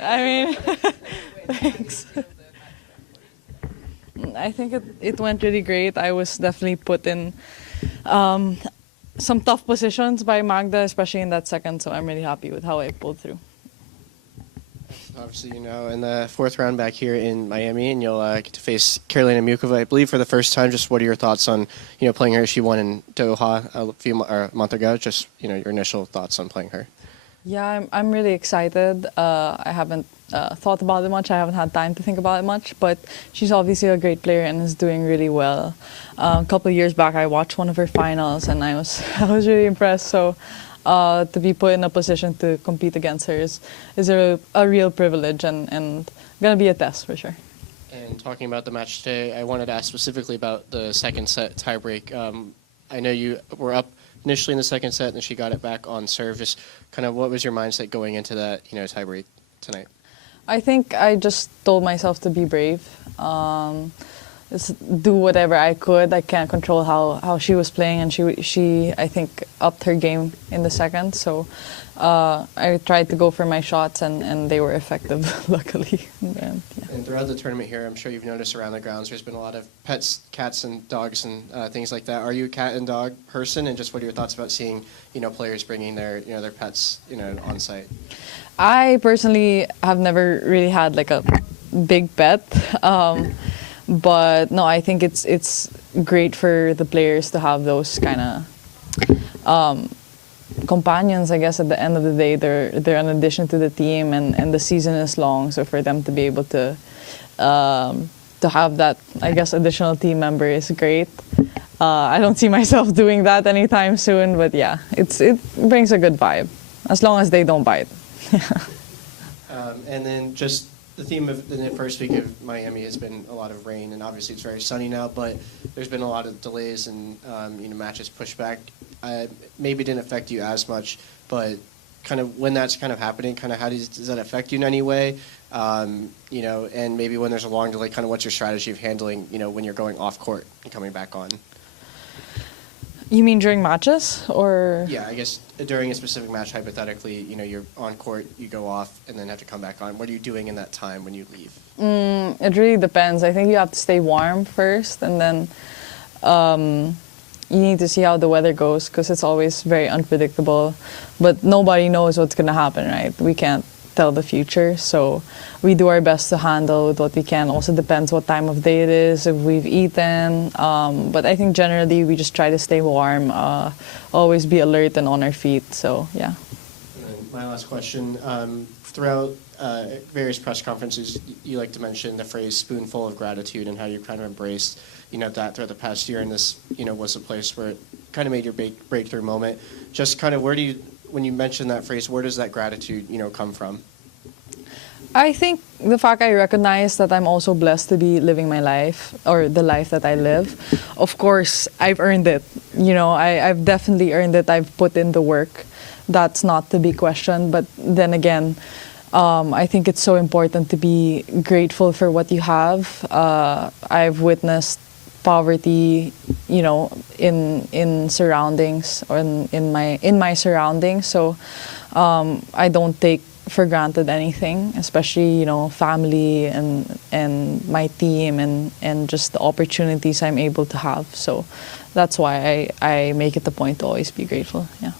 I mean, thanks. I think it went really great. I was definitely put in some tough positions by Magda, especially in that second, so I'm really happy with how I pulled through. Obviously, in the fourth round back here in Miami, and you'll get to face Karolina Mukova, I believe, for the first time. Just what are your thoughts on, playing her? She won in Doha a month ago. Just, your initial thoughts on playing her. Yeah, I'm really excited. I haven't thought about it much. I haven't had time to think about it much, but she's obviously a great player and is doing really well. A couple of years back, I watched one of her finals, and I was really impressed. So to be put in a position to compete against her is a real privilege and going to be a test for sure. And talking about the match today, I wanted to ask specifically about the second set tiebreak. I know you were up initially in the second set, and then she got it back on serve. Just kind of what was your mindset going into that, tiebreak tonight? I think I just told myself to be brave. Just do whatever I could. I can't control how she was playing, and she I think upped her game in the second. So I tried to go for my shots, and they were effective, luckily. And throughout the tournament here, I'm sure you've noticed around the grounds there's been a lot of pets, cats and dogs and things like that. Are you a cat and dog person? And just what are your thoughts about seeing players bringing their their pets on site? I personally have never really had like a big pet. But no, I think it's great for the players to have those kind of companions. I guess at the end of the day, they're an addition to the team, and the season is long. So for them to be able to have that, I guess, additional team member is great. I don't see myself doing that anytime soon, but yeah, it brings a good vibe as long as they don't bite. And then just the theme of the first week of Miami has been a lot of rain, and obviously it's very sunny now, but there's been a lot of delays and matches pushed back. Maybe didn't affect you as much, but kind of when that's kind of happening, kind of how does that affect you in any way? And maybe when there's a long delay, kind of what's your strategy of handling, when you're going off court and coming back on? You mean during matches, or? Yeah, I guess during a specific match, hypothetically, you're on court, you go off, and then have to come back on. What are you doing in that time when you leave? It really depends. I think you have to stay warm first, and then you need to see how the weather goes, because it's always very unpredictable. But nobody knows what's going to happen, right? We can't tell the future, so we do our best to handle with what we can. Also depends what time of day it is, if we've eaten, but I think generally we just try to stay warm, always be alert and on our feet, so yeah. And my last question, throughout various press conferences, you like to mention the phrase spoonful of gratitude and how you kind of embraced that throughout the past year, and this was a place where it kind of made your breakthrough moment. Just kind of when you mention that phrase, where does that gratitude come from? I think the fact I recognize that I'm also blessed to be living my life, or the life that I live. Of course, I've earned it. I've definitely earned it. I've put in the work. That's not to be questioned. But then again, I think it's so important to be grateful for what you have. I've witnessed poverty, in surroundings, or in my surroundings. So I don't take for granted anything, especially family and my team and just the opportunities I'm able to have. So that's why I make it a point to always be grateful. Yeah.